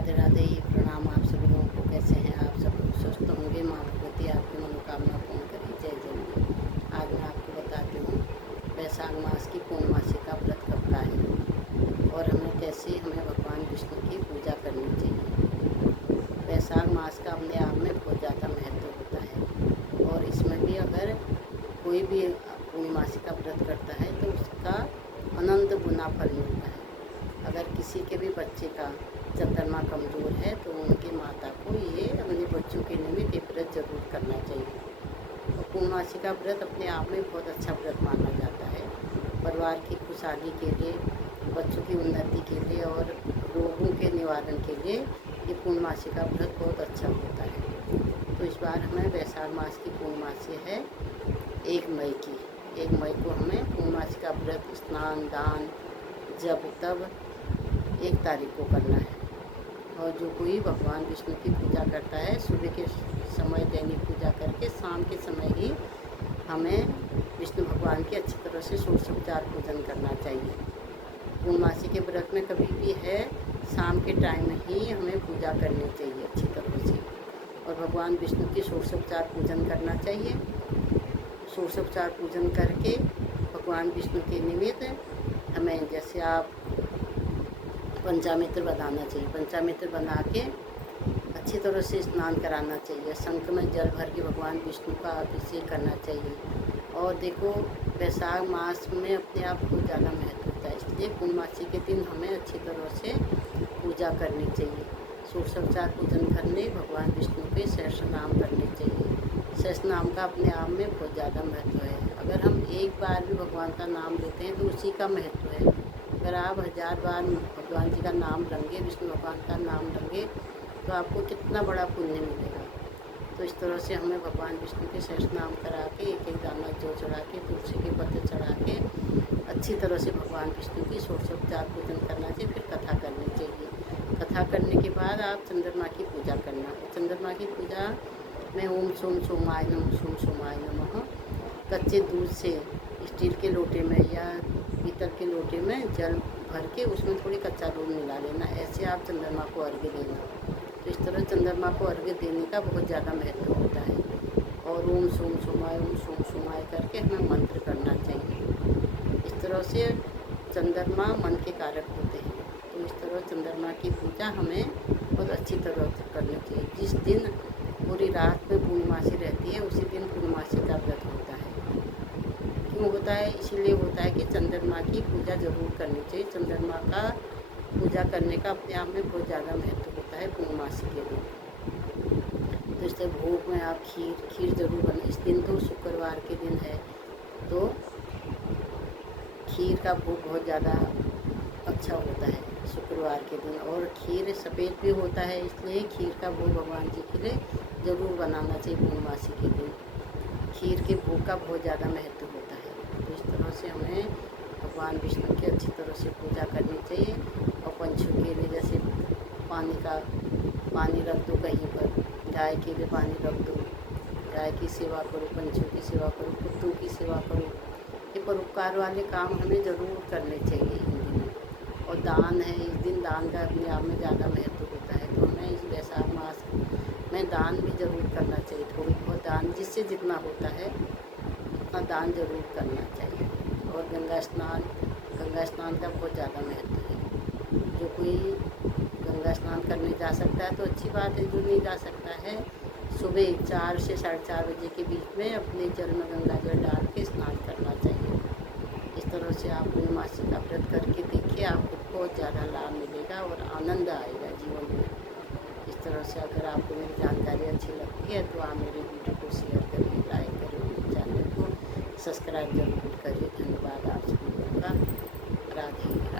राधे राधे। प्रणाम आप सभी लोगों को। कैसे हैं आप सब लोग? स्वस्थ होंगे। माँ भगवती आपकी मनोकामना पूर्ण करें। जय जय। आज मैं आपको बताती हूँ वैशाख मास की पूर्णमासी का व्रत कब का है और हमें भगवान विष्णु की पूजा करनी चाहिए। वैशाख मास का अपने आप में बहुत ज़्यादा महत्व होता है और इसमें भी अगर कोई भी पूर्णमासी का व्रत करता है तो उसका अनंत गुना फल मिलता है। अगर किसी के भी बच्चे का चंद्रमा कमज़ोर है तो उनकी माता को ये अपने बच्चों के निमित्त ये व्रत जरूर करना चाहिए। और पूर्णमासी का व्रत अपने आप में बहुत अच्छा व्रत माना जाता है। परिवार की खुशहाली के लिए, बच्चों की उन्नति के लिए और रोगों के निवारण के लिए ये पूर्णमासी का व्रत बहुत अच्छा होता है। तो इस बार हमें वैशाख मास की पूर्णमासी है 1 मई की। 1 मई को हमें पूर्णमासी का व्रत, स्नान, दान, जब तब 1 तारीख को करना है। और जो कोई भगवान विष्णु की पूजा करता है सुबह के समय दैनिक पूजा करके शाम के समय ही हमें विष्णु भगवान की अच्छी तरह से षोडशोपचार पूजन करना चाहिए। पूर्णमासी के व्रत में कभी भी है शाम के टाइम ही हमें पूजा करनी चाहिए अच्छी तरह से और भगवान विष्णु की षोडशोपचार पूजन करना चाहिए। षोडशोपचार पूजन करके भगवान विष्णु के निमित्त हमें जैसे आप पंचामृत बनाना चाहिए। पंचामृत बना के अच्छी तरह से स्नान कराना चाहिए। शंख में जल भर के भगवान विष्णु का अभिषेक करना चाहिए। और देखो वैशाख मास में अपने आप बहुत ज़्यादा महत्व होता है, इसलिए पूर्णमासी के दिन हमें अच्छी तरह से पूजा करनी चाहिए। षोडशोपचार पूजन करने भगवान विष्णु के सहस्त्र नाम करने चाहिए। सहस्त्र नाम का अपने आप में बहुत ज़्यादा महत्व है। अगर हम एक बार भी भगवान का नाम लेते हैं तो उसी का महत्व है। अगर आप 1000 बार भगवान जी का नाम लेंगे, विष्णु भगवान का नाम लेंगे तो आपको कितना बड़ा पुण्य मिलेगा। तो इस तरह से हमें भगवान विष्णु के सहस्त्र नाम करा के एक दाना जौ चढ़ा के, तुलसी के पत्ते चढ़ा के अच्छी तरह से भगवान विष्णु की षोडशोपचार पूजन करना चाहिए। फिर कथा करनी चाहिए। कथा करने के बाद आप चंद्रमा की पूजा करना। चंद्रमा की पूजा में ओम सोम सोमाय नमः, सोम सोमाय नमः कच्चे दूध से स्टील के लोटे में या पीतल के लोटे में जल भर के उसमें थोड़ी कच्चा दूध मिला लेना। ऐसे आप चंद्रमा को अर्घ्य देना। तो इस तरह चंद्रमा को अर्घ्य देने का बहुत ज़्यादा महत्व होता है। और ओम सोम सोमाय करके हमें मंत्र करना चाहिए। इस तरह से चंद्रमा मन के कारक होते हैं। तो इस तरह चंद्रमा की पूजा हमें बहुत अच्छी तरह से करनी चाहिए। जिस दिन पूरी रात में पूर्णमासी रहती है उसी दिन पूर्णमासी का व्रत होता है। क्यों होता है? इसीलिए होता है कि चंद्रमा की पूजा जरूर करनी चाहिए। चंद्रमा का पूजा करने का अपने आप में बहुत ज़्यादा महत्व होता है पूर्णमासी के दिन। तो इससे भोग में आप खीर जरूर बना। इस दिन तो शुक्रवार के दिन है तो खीर का भोग बहुत ज़्यादा अच्छा होता है शुक्रवार के दिन। और खीर सफ़ेद भी होता है, इसलिए खीर का भोग भगवान जी के लिए ज़रूर बनाना चाहिए पूर्णमासी के दिन। खीर के भोग का बहुत ज़्यादा महत्व होता है। तो इस तरह से हमें भगवान विष्णु की अच्छी तरह से पूजा करनी चाहिए। और पंछियों के लिए जैसे पानी रख दो कहीं पर, गाय के लिए पानी रख दो, गाय की सेवा करो, पंछियों की सेवा करो, कुत्तों की सेवा करो। ये परोपकार वाले काम हमें ज़रूर करने चाहिए इन दिनों। और दान है, इस दिन दान का अपने आप में ज़्यादा महत्व होता है। तो हमें इस वैशाख मास में दान भी ज़रूर करना चाहिए। थोड़ी बहुत दान, जिससे जितना होता है उतना दान ज़रूर करना चाहिए। और गंगा स्नान का बहुत ज़्यादा महत्व है। जो कोई गंगा स्नान करने जा सकता है तो अच्छी बात है। जो नहीं जा सकता है सुबह 4 से 4:30 बजे के बीच में अपने जल में गंगा जल डाल के स्नान करना चाहिए। इस तरह से आप पूर्णमासी का व्रत करके देखिए, आपको बहुत ज़्यादा लाभ मिलेगा और आनंद आएगा जीवन में। इस तरह से अगर आपको मेरी जानकारी अच्छी लगती है तो आप मेरे वीडियो को शेयर करिए, लाइक करिए, मेरे चैनल को सब्सक्राइब जरूर करिए। धन्यवाद आप सभी लोगों का। राधे राधे।